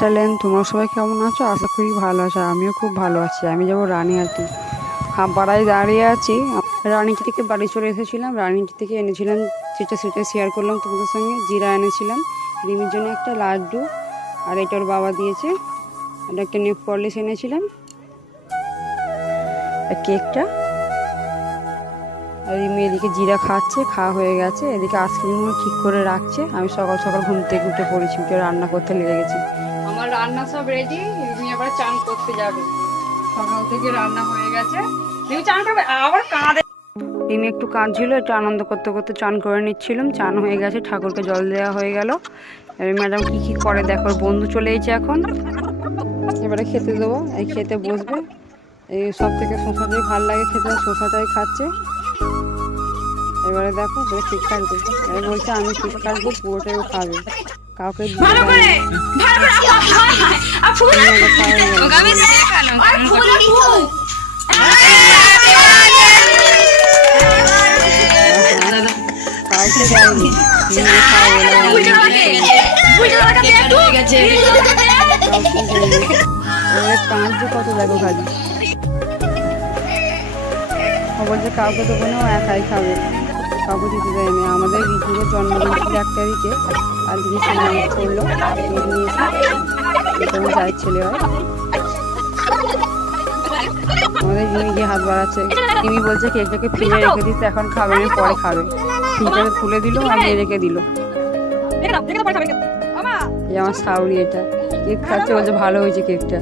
Channel. তোমরা সবাই কেমন আছো? আশা করি ভালো আছো। আমিও খুব ভালো আছি। আমি যাবো রানিহাটি, পাড়ায় দাঁড়িয়ে আছি। রানিহাটি থেকে বাড়ি চলে এসেছিলাম। রানিহাটি থেকে এনেছিলাম, সেটা শেয়ার করলাম তোমাদের সঙ্গে। জিরা এনেছিলাম, রিমির জন্য একটা লাড্ডু, আর এটা ওর বাবা দিয়েছে। এটা একটা নেল পলিশ এনেছিলাম, কেকটা। আর রিমি এদিকে জিরা খাচ্ছে, খাওয়া হয়ে গেছে। এদিকে আইসক্রিমও ঠিক করে রাখছে। আমি সকাল সকাল ঘুম থেকে উঠে পড়েছি, উঠে রান্না করতে লেগে গেছি। আমার রান্না সব রেডি। রিমি আবার চান করতে যাবে। সকাল থেকে রান্না হয়ে গেছে। রিমি চান করবে, আবার কাঁদে। রিমি একটু কাঁদছিল, একটু আনন্দ করতে করতে চান করে নিচ্ছিলাম। চান হয়ে গেছে, ঠাকুরকে জল দেওয়া হয়ে গেল। ম্যাডাম কি করে দেখো, বন্ধু চলে এসেছে এখন। এবারে খেতে দেবো, এই খেতে বসবে। এই সব থেকে শসাটাই ভালো লাগে খেতে, শসাটাই খাচ্ছে। এবারে দেখো ঠিক কাটবে, এবার বলছে আমি ঠিক কাটবো, পুরোটাই ও খাবে, কাউকে কাঁদছে কত দেখো খালি। ও বলছে কাউকে দেবো না, ও একাই খাবে, কাউকে দিতে দেয়নি। আমাদের ঋতুর জন্মদিন ছিল 1 তারিখে, আর যিনি সিনেমা করলো কেক নিয়েছে, এটা আমার যাই ছেলে হয়। আমাদের রিমি গিয়ে হাত বাড়াচ্ছে। রিমি বলছে কেকটাকে ফ্রিজে রেখে দিতে, এখন খাবে না, পরে খাবে। ফ্রিজটাকে খুলে দিল আর রেখে দিল। এই আমার সাউরি, এটা কেক খাচ্ছে, বলছে ভালো হয়েছে কেকটা।